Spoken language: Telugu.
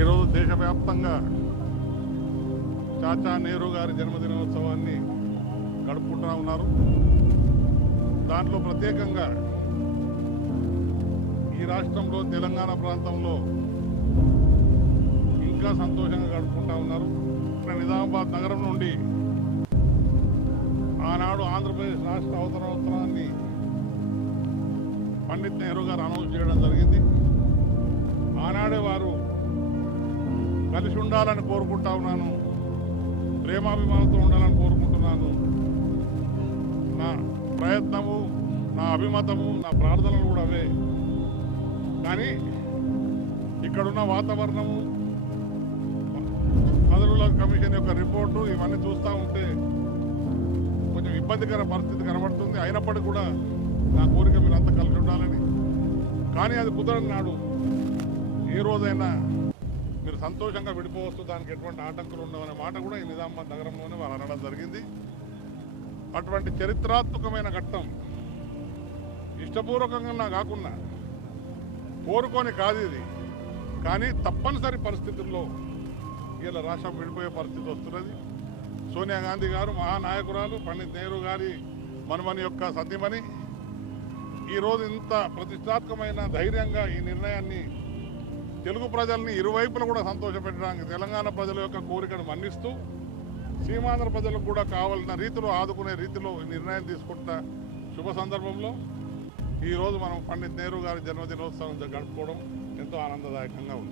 ఈరోజు దేశవ్యాప్తంగా చాచా నెహ్రూ గారి జన్మదినోత్సవాన్ని గడుపుకుంటూ ఉన్నారు. దాంట్లో ప్రత్యేకంగా ఈ రాష్ట్రంలో తెలంగాణ ప్రాంతంలో ఇంకా సంతోషంగా గడుపుకుంటా ఉన్నారు. ఇక్కడ నిజామాబాద్ నగరం నుండి ఆనాడు ఆంధ్రప్రదేశ్ రాష్ట్ర అవతరోత్తరాన్ని పండిత్ నెహ్రూ గారు అనౌన్స్ చేయడం జరిగింది. ఆనాడే వారు కలిసి ఉండాలని కోరుకుంటా ఉన్నాను. ప్రేమాభిమానంతో ఉండాలని కోరుకుంటున్నాను. నా ప్రయత్నము నా అభిమతము నా ప్రార్థనలు కూడా అవే. కానీ ఇక్కడున్న వాతావరణము పదవుల కమిషన్ యొక్క రిపోర్టు ఇవన్నీ చూస్తూ ఉంటే కొంచెం ఇబ్బందికర పరిస్థితి కనబడుతుంది. అయినప్పటికీ కూడా నా కోరిక మీరు అంతా కలిసి ఉండాలని. కానీ అది కుదరని నాడు ఏ రోజైనా మీరు సంతోషంగా విడిపోవచ్చు దానికి ఎటువంటి ఆటంకులు ఉండవనే మాట కూడా ఈ నిజామాబాద్ నగరంలోనే వాళ్ళు అనడం జరిగింది. అటువంటి చరిత్రాత్మకమైన ఘట్టం ఇష్టపూర్వకంగా కాకుండా కోరుకొని కాదు ఇది. కానీ తప్పనిసరి పరిస్థితుల్లో ఇలా రాష్ట్రం విడిపోయే పరిస్థితి వస్తున్నది. సోనియా గాంధీ గారు మహానాయకురాలు పండిత్ నెహ్రూ గారి మనుమని యొక్క సతీమణి. ఈరోజు ఇంత ప్రతిష్టాత్మకమైన ధైర్యంగా ఈ నిర్ణయాన్ని తెలుగు ప్రజల్ని ఇరువైపులు కూడా సంతోషపెట్టడానికి తెలంగాణ ప్రజల యొక్క కోరికను మన్నిస్తూ సీమాంధ్ర ప్రజలకు కూడా కావాలన్న రీతిలో ఆదుకునే రీతిలో నిర్ణయం తీసుకుంటున్న శుభ సందర్భంలో ఈరోజు మనం పండిత్ నెహ్రూ గారి జన్మదినోత్సవం గడుపుకోవడం ఎంతో ఆనందదాయకంగా ఉంది.